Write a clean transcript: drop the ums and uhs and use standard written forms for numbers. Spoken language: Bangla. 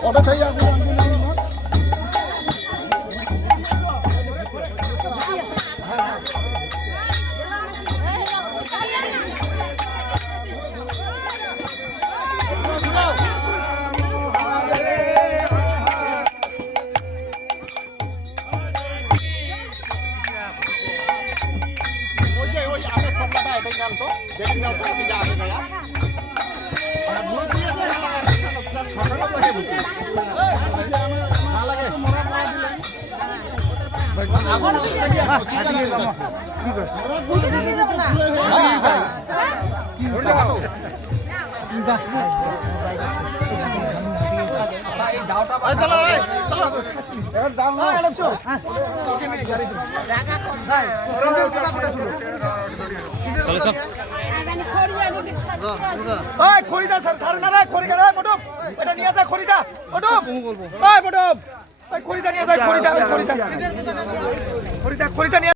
অটো થઈ આવું খড়িদা স্যার স্যার না রে খড়িদা রে পটম এটা নিয়ে যা খড়িদা পটম ওই পটম ওই খড়িদা নিয়ে যা খড়িদা খড়িদা খড়িদা খড়িদা নিয়ে